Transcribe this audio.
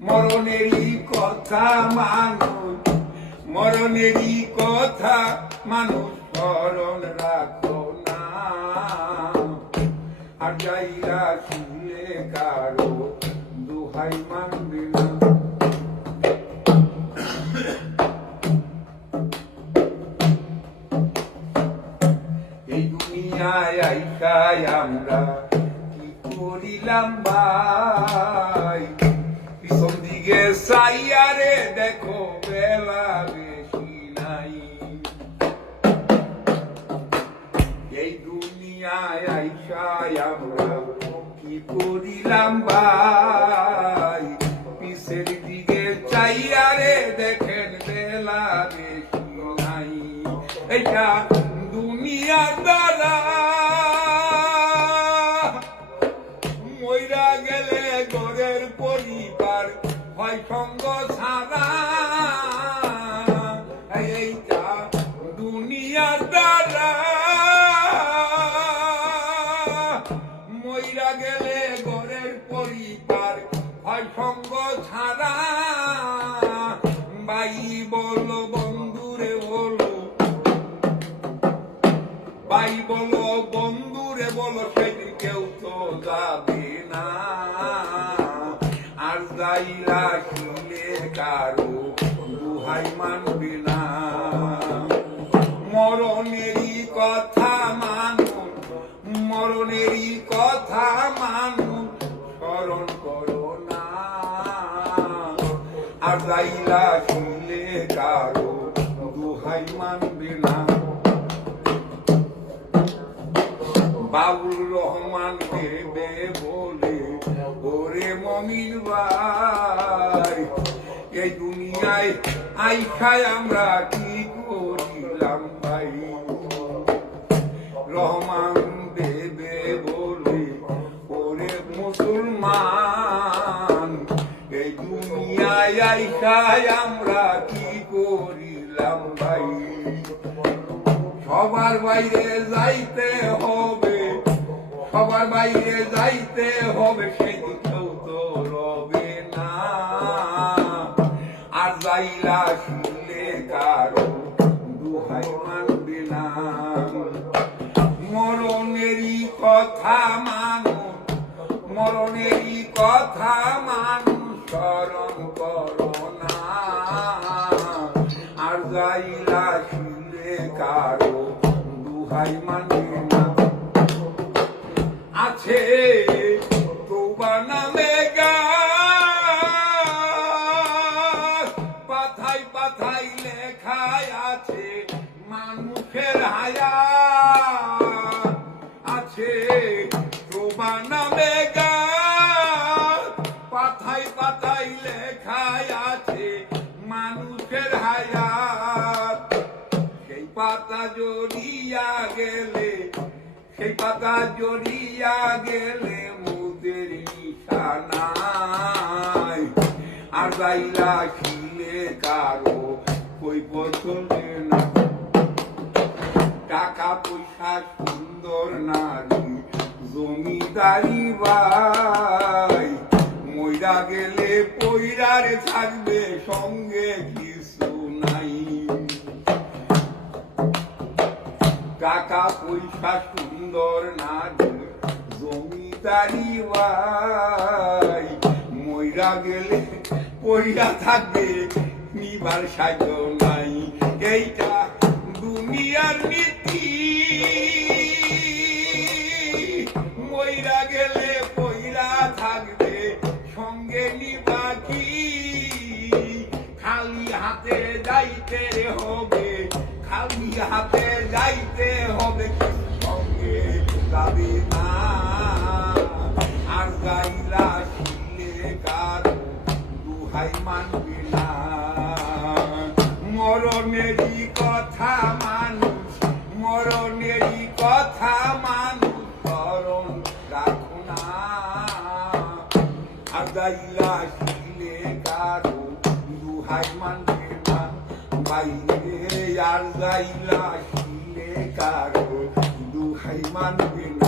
মরণেরই কথা মানুষ, মরণেরই কথা মানুষ স্মরণ রাখো না। আর যাইরা শুনলে কারো দোহাই মানবে না। এই দুনিয়ায় আইসায় আমরা কি করিলাম ভাই, পিছন দিকে চাইয়ারে দেখো বেলা বেশি নাই। এই দুনিয়ায় আইসায় আমরা কি করিলাম ভাই, পিছের দিকে চাইয়ারে দেখেন বেলা বেশি নাই। এইটা দুনিয়ার দ্বারা মইরা গেলে ঘরের পরিবার হয় সঙ্গ ছাড়া। এইটা দুনিয়ার দ্বারা মইরা গেলে ঘরের পরিবার হয় সঙ্গ ছাড়া। ভাই বলো বন্ধুরে বলো, ভাই বলো বন্ধুরে বলো, সেদিন কেউ তো যাবে না। আর যাইরা শুনলে কারো দোহাই মানবে না। মরণেরই কথা মানুষ, মরণেরই কথা মানুষ স্মরণ করো না। আর যাইরা শুনলে কারো দোহাই মানবে না। বাবুল রহমান ভেবে বলে, ওরে মমিন ভাই, এই দুনিয়ায় আইসায় আমরা কি করিলাম ভাই। রহমান ভেবে বলে, ওরে মুসলমান, এই দুনিয়ায় আইসায় আমরা কি করিলাম ভাই। সবার বাইরে যাইতে হবে, সবার বাইরে যাইতে হবে, সেদিকেও তো রবে না। আর যাইরা শুনলে কারো দোহাই মানবে না। মরণেরই কথা মানুষ, মরণেরই কথা মানুষ স্মরণ করো না। আর যাইরা শুনলে কারো দোহাই মানবে না। আছে তওবা নামে গাছ, পাথায় পাথায় লেখায় আছে মানুষের হায়াত। আছে তওবা নামে গাছ, পাথায় পাথায় লেখায় আছে মানুষের হায়াত। সেই পাতা জড়িয়া গেলে, সেই পাতা জড়িয়া গেলে মুদের নিশানায়। আর যাইরা শুনলে কারো কই চলবে না। টাকা পয়সা সুন্দর নারী জমিদারি ভাই, মইরা গেলে পইরার থাকবে সঙ্গে কিছু নাই। টাকা পয়সা সুন্দর নারী জমিদারি ভাই, মইরা গেলে পইরা থাকবে নিবার সাধ্য নাই। এইটা দুনিয়ার নীতি, মইরা গেলে পইরা থাকবে সঙ্গে নিবা কি। খালি হাতে যাইতে হবে, খালি হাতে যাইতে হবে, সঙ্গে যাবে না। আর যাইরা শুনলে কারো দোহাই মানবে না। মরণেরই কথা মানুষ, মরণেরই কথা মানুষ স্মরণ রাখো না। আর যাইরা শুনলে কারো দোহাই মানবে না। বাইরে আর যাইরা শুনলে কারো দোহাই মানবে না।